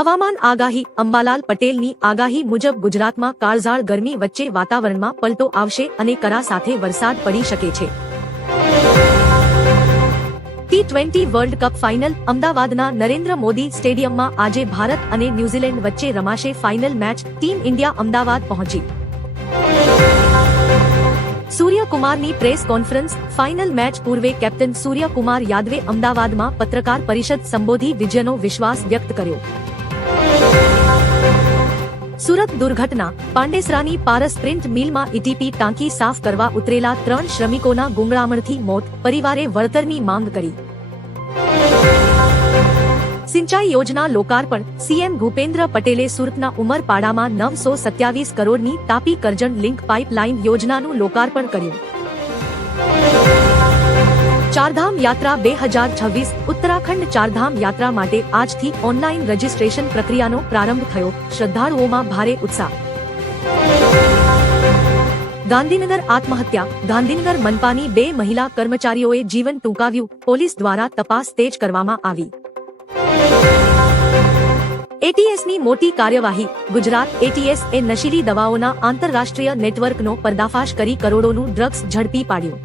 હવામાન આગાહી અંબાલાલ પટેલની આગાહી મુજબ ગુજરાતમાં કાળઝાળ ગરમી વચ્ચે વાતાવરણમાં પલટો આવશે અને કરા સાથે વરસાદ પડી શકે છે. T20 વર્લ્ડ કપ ફાઇનલ અમદાવાદના નરેન્દ્ર મોદી સ્ટેડિયમમાં આજે ભારત અને ન્યૂઝીલેન્ડ વચ્ચે રમાશે final match. Team India Ahmedabad પહોંચી. સૂર્યકુમારની પ્રેસ કોન્ફરન્સ. ફાઇનલ મેચ પૂર્વે કેપ્ટન સૂર્યકુમાર યાદવે અમદાવાદમાં પત્રકાર પરિષદ સંબોધી વિજયનો વિશ્વાસ વ્યક્ત કર્યો. સુરત દુર્ઘટના. પાંડેસરાની પારસ પ્રિન્ટ મિલમાં ઈટીપી ટાંકી સાફ કરવા ઉતરેલા 3 શ્રમિકોના ગુંગળામણથી મોત. પરિવારે વળતરની માંગ કરી. સિંચાઈ યોજના લોકાર્પણ. સીએમ ભૂપેન્દ્ર પટેલે સુરતના ઉમરપાડામાં 927 કરોડની તાપી કરજણ લિંક પાઇપલાઇન યોજનાનું લોકાર્પણ કર્યું. ચારધામ યાત્રા 2026. ઉત્તરાખંડ ચારધામ યાત્રા માટે આજથી ઓનલાઈન રજીસ્ટ્રેશન પ્રક્રિયાનો પ્રારંભ થયો. શ્રદ્ધાળુઓમાં ભારે ઉત્સાહ. ગાંધીનગર આત્મહત્યા. ગાંધીનગર મનપાની 2 મહિલા કર્મચારીઓએ જીવન ટૂંકાવ્યું. પોલીસ દ્વારા તપાસ તેજ કરવામાં આવી. એટીએસની મોટી કાર્યવાહી. ગુજરાત એટીએસ એ નશીલી દવાઓના આંતરરાષ્ટ્રીય નેટવર્કનો પર્દાફાશ કરી કરોડોનું ડ્રગ્સ ઝડપી પાડ્યું.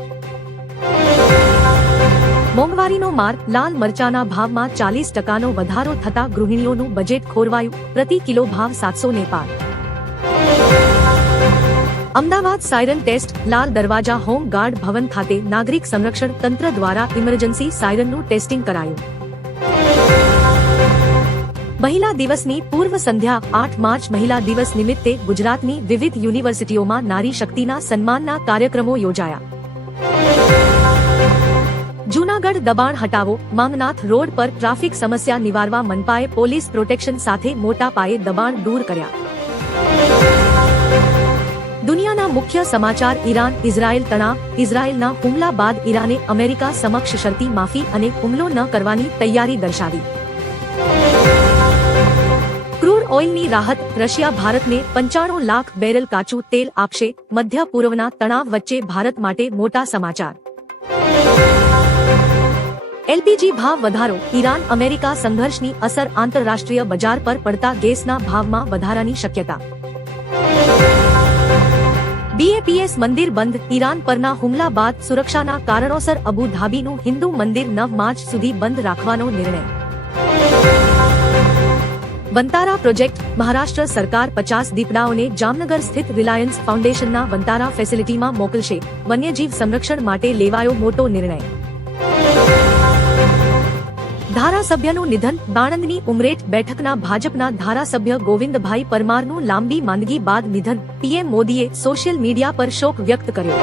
મોંઘવારીનો માર. લાલ મરચાના ભાવમાં 40% વધારો થતા ગૃહિણીઓનું બજેટ ખોરવાયું. પ્રતિ કિલો ભાવ 700 ને પાર. Ahmedabad siren test. Lal Darwaja home guard ભવન ખાતે નાગરિક સંરક્ષણ તંત્ર દ્વારા ઇમરજન્સી સાયરનનું ટેસ્ટિંગ કરાયું. મહિલા દિવસની પૂર્વ સંધ્યા. 8 માર્ચ મહિલા દિવસ નિમિત્તે ગુજરાતની વિવિધ યુનિવર્સિટીઓમાં નારી શક્તિના સન્માનના કાર્યક્રમો યોજાયા. જૂનાગઢ દબાણ હટાવો. માંગનાથ રોડ પર ટ્રાફિક સમસ્યા નિવારવા મનપાએ પોલીસ પ્રોટેક્શન સાથે મોટા પાયે દબાણ દૂર કર્યા. દુનિયાના મુખ્ય સમાચાર. ઈરાન ઇઝરાયેલ તણાવ. ઇઝરાયેલના હુમલા બાદ ઈરાને અમેરિકા સમક્ષ શરતી માફી અને હુમલો ન કરવાની તૈયારી દર્શાવી. ક્રૂડ ઓઇલની રાહત. રશિયા ભારતને 95 લાખ બેરલ કાચું તેલ આપશે. મધ્ય પૂર્વના તણાવ વચ્ચે ભારત માટે મોટા સમાચાર. એલપીજી ભાવ વધારો. ઈરાન અમેરિકા સંઘર્ષની અસર. આંતરરાષ્ટ્રીય બજાર પર પડતા ગેસના ભાવમાં વધારાની શક્યતા. બીએપીએસ મંદિર બંધ. ઈરાન પરના હુમલા બાદ સુરક્ષાના કારણોસર અબુ ધાબીનું હિન્દુ મંદિર 9 માર્ચ સુધી બંધ રાખવાનો નિર્ણય. વંતારા પ્રોજેક્ટ. મહારાષ્ટ્ર સરકાર 50 દીપડાઓને જામનગર સ્થિત રિલાયન્સ ફાઉન્ડેશનના વંતારા ફેસિલિટીમાં મોકલશે. વન્યજીવ સંરક્ષણ માટે લેવાયો મોટો નિર્ણય. ધારાસભ્યનું નિધન. આણંદની ઉમરેઠ બેઠકના ભાજપના ધારાસભ્ય ગોવિંદભાઈ પરમારનું લાંબી માંદગી બાદ નિધન. પીએમ મોદીએ સોશિયલ મીડિયા પર શોક વ્યક્ત કર્યો.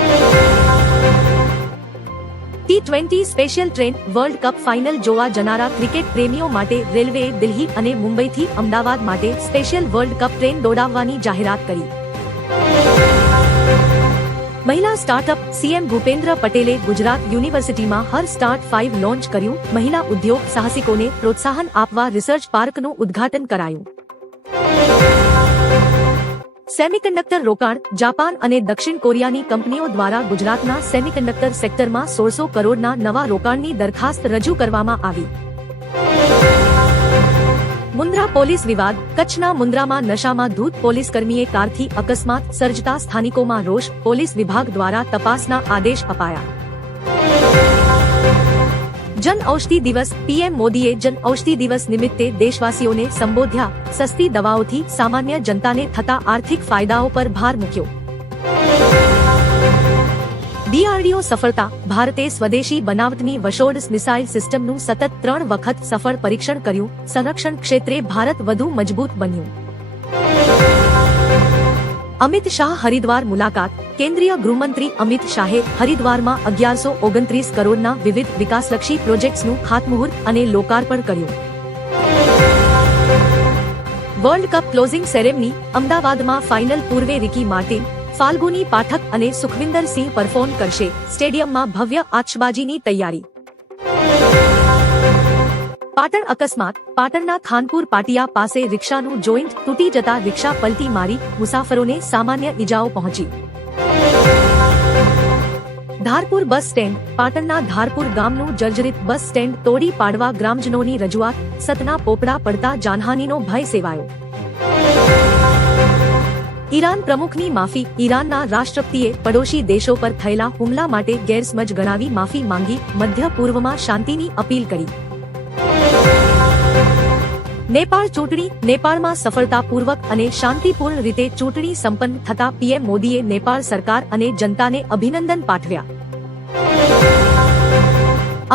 T20 special train. World cup final જોવા જનારા ક્રિકેટ પ્રેમીઓ માટે રેલવેએ દિલ્હી અને મુંબઈથી અમદાવાદ માટે સ્પેશિયલ વર્લ્ડ કપ ટ્રેન દોડાવવાની જાહેરાત કરી. મહિલા સ્ટાર્ટઅપ. સીએમ ભૂપેન્દ્ર પટેલે ગુજરાત યુનિવર્સિટીમાં હર સ્ટાર્ટ 5 લોન્ચ કર્યું. મહિલા ઉદ્યોગ સાહસિકોને પ્રોત્સાહન આપવા રિસર્ચ પાર્કનું ઉદ્ઘાટન કરાયું. સેમિકન્ડક્ટર રોકાણ. જાપાન અને દક્ષિણ કોરિયાની કંપનીઓ દ્વારા ગુજરાતના સેમિકન્ડક્ટર સેક્ટરમાં 1600 કરોડના નવા રોકાણની દરખાસ્ત રજૂ કરવામાં આવી. મુન્દ્રા પોલીસ વિવાદ. કચ્છના મુન્દ્રામાં નશામાં ધૂત પોલીસકર્મીએ કારથી અકસ્માત સર્જતા સ્થાનિકોમાં રોષ. પોલીસ વિભાગ દ્વારા તપાસના આદેશ અપાયા. જન ઔષધિ દિવસ. પીએમ મોદીએ જન ઔષધિ દિવસ નિમિત્તે દેશવાસીઓને સંબોધ્યા. સસ્તી દવાઓથી સામાન્ય જનતાને થતા આર્થિક ફાયદાઓ પર ભાર મૂક્યો. ડીઆરડીઓ સફળતા. ભારતે સ્વદેશી બનાવટની વશોર્ડ્સ મિસાઇલ સિસ્ટમનું સતત 3 વખત સફળ પરીક્ષણ કર્યું. સંરક્ષણ ક્ષેત્રે ભારત વધુ મજબૂત બન્યું. અમિત શાહ હરિદ્વાર મુલાકાત. કેન્દ્રીય ગૃહમંત્રી અમિત શાહે હરિદ્વારમાં 1129 કરોડના વિવિધ વિકાસલક્ષી પ્રોજેક્ટ્સનું ખાતમુહૂર્ત અને લોકાર્પણ કર્યું. World cup closing ceremony. અમદાવાદમાં ફાઇનલ પૂર્વે રિકી માર્ટિન, ફાલ્ગુની પાઠક અને સુખવિન્દર સિંહ પરફોર્મ કરશે. સ્ટેડિયમમાં ભવ્ય આતશબાજીની તૈયારી. પાટણ અકસ્માત. પાટણના ખાનપુર પાટિયા પાસે રિક્ષાનું જોઈન્ટ તૂટી જતા રિક્ષા પલટી મારી. મુસાફરોને સામાન્ય ઈજાઓ પહોંચી. ધારપુર બસ સ્ટેન્ડ પાટણના ધારપુર ગામનું જર્જરિત બસ સ્ટેન્ડ તોડી પાડવા ગ્રામજનોની રજૂઆત, સતના પોપડા પડતા જાનહાનિનો ભય સેવાયો. ઈરાન પ્રમુખની માફી. ઈરાનના રાષ્ટ્રપતિએ પડોશી દેશો પર થયેલા હુમલા માટે ગેરસમજ ગણાવી માફી માંગી. મધ્ય પૂર્વમાં શાંતિની અપીલ કરી. નેપાળ ચૂંટણી. નેપાળમાં સફળતાપૂર્વક અને શાંતિપૂર્ણ રીતે ચૂંટણી સંપન્ન થતા પીએમ મોદીએ નેપાળ સરકાર અને જનતાને અભિનંદન પાઠવ્યા.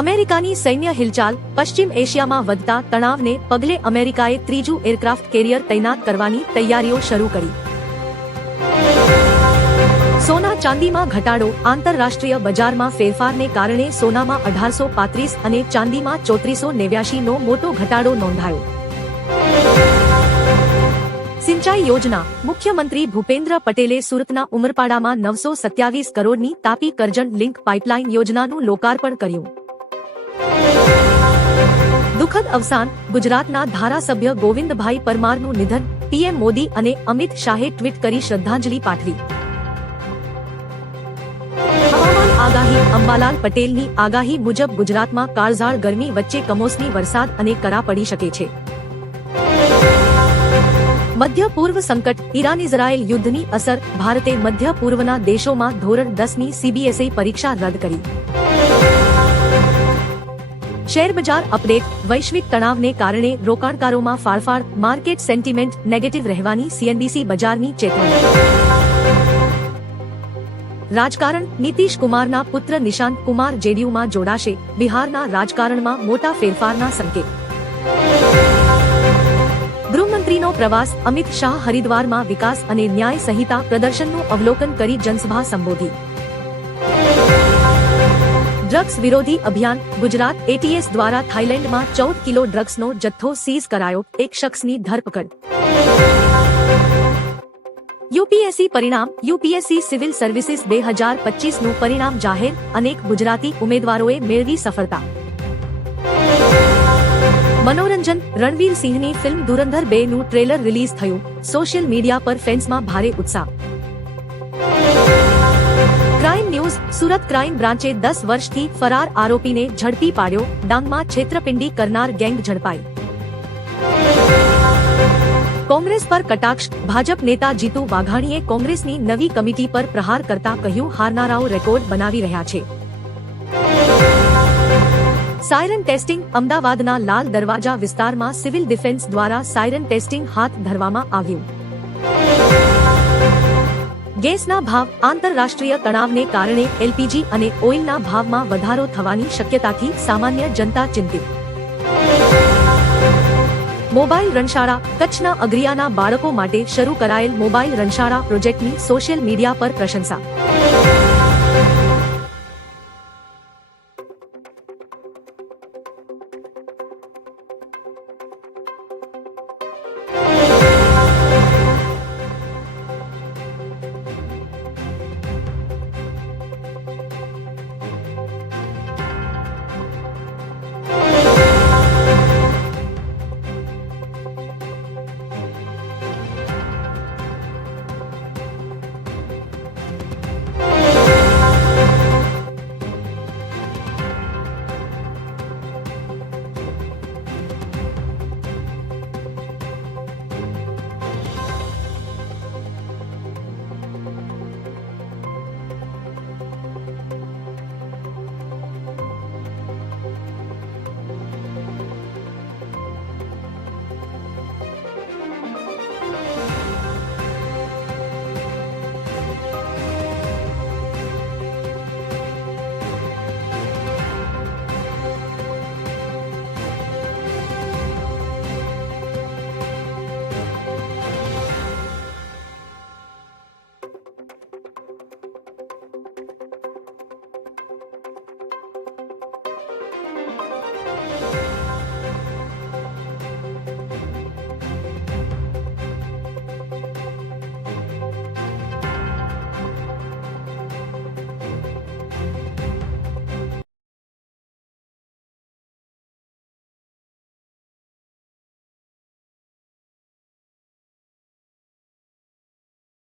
અમેરિકાની સૈન્ય હિલચાલ. પશ્ચિમ એશિયામાં વધતા તણાવને પગલે અમેરિકાએ ત્રીજું એરક્રાફ્ટ કેરિયર તૈનાત કરવાની તૈયારીઓ શરૂ કરી. સોના ચાંદીમાં ઘટાડો. આંતરરાષ્ટ્રીય બજારમાં ફેરફારને કારણે સોનામાં 1835 અને ચાંદીમાં 3489 નો મોટો ઘટાડો નોંધાયો. સિંચાઈ યોજના. મુખ્યમંત્રી ભૂપેન્દ્ર પટેલે સુરતના ઉમરપાડામાં 927 કરોડની તાપી કરજણ લિંક પાઇપલાઇન યોજનાનું લોકાર્પણ કર્યું. દુઃખદ અવસાન. ગુજરાતના ધારાસભ્ય ગોવિંદભાઈ પરમારનું નિધન. પીએમ મોદી અને અમિત શાહે ટ્વીટ કરી શ્રદ્ધાંજલિ પાઠવી. હવામાન આગાહી. અંબાલાલ પટેલની આગાહી મુજબ ગુજરાતમાં કાળઝાળ ગરમી વચ્ચે કમોસમી વરસાદ અને કરા પડી શકે છે. મધ્ય પૂર્વ સંકટ. ઈરાન ઇઝરાયેલ યુદ્ધની અસર. ભારતે મધ્ય પૂર્વના દેશોમાં ધોરણ 10ની સીબીએસઈ પરીક્ષા રદ કરી. શેરબજાર અપડેટ. વૈશ્વિક તણાવને કારણે રોકાણકારોમાં ફાળફાળ. માર્કેટ સેન્ટિમેન્ટ નેગેટિવ રહેવાની સીએનબીસી બજારની ચેતવણી. રાજકારણ. નીતિશ કુમારના પુત્ર નિશાંત કુમાર જેડીયુમાં જોડાશે. બિહારના રાજકારણમાં મોટા ફેરફારના સંકેત. ગૃહમંત્રીનો પ્રવાસ. અમિત શાહ હરિદ્વારમાં વિકાસ અને ન્યાય સંહિતા પ્રદર્શનનું અવલોકન કરી જનસભા સંબોધી. ડ્રગ્સ વિરોધી અભિયાન. ગુજરાત એટીએસ દ્વારા થાઇલેન્ડમાં 14 કિલો ડ્રગ્સનો જથ્થો સીઝ કરાયો. એક શખ્સની ધરપકડ. યુપીએસસી પરિણામ. યુપીએસસી સિવિલ સર્વિસીસ 2025નું પરિણામ જાહેર. અનેક ગુજરાતી ઉમેદવારોએ મેળવી સફળતા. મનોરંજન. રણવીર સિંહની ફિલ્મ ધુરંધર 2નું ટ્રેલર રિલીઝ થયું. સોશિયલ મીડિયા પર ફેન્સમાં ભારે ઉત્સાહ. Crime news. સુરત ક્રાઇમ બ્રાન્ચે 10 વર્ષથી ફરાર આરોપીને ઝડપી પાડ્યો. ડાંગમાં છેતરપિંડી કરનાર ગેંગ ઝડપાઈ. કોંગ્રેસ પર કટાક્ષ. ભાજપ નેતા જીતુ વાઘાણીએ કોંગ્રેસની નવી કમિટી પર પ્રહાર કરતા કહ્યું, હારનારાઓ રેકોર્ડ બનાવી રહ્યા છે. Siren testing. અમદાવાદના લાલ દરવાજા વિસ્તારમાં સિવિલ ડિફેન્સ દ્વારા સાયરન ટેસ્ટિંગ હાથ ધરવામાં આવ્યું. ગેસના ભાવ. આંતરરાષ્ટ્રીય તણાવને કારણે એલપીજી અને ઓઇલના ભાવમાં વધારો થવાની શક્યતાથી સામાન્ય જનતા ચિંતિત. મોબાઈલ રણશાળા. કચ્છના અગરિયાના બાળકો માટે શરૂ કરાયેલ મોબાઈલ રણશાળા પ્રોજેક્ટની સોશિયલ મીડિયા પર પ્રશંસા.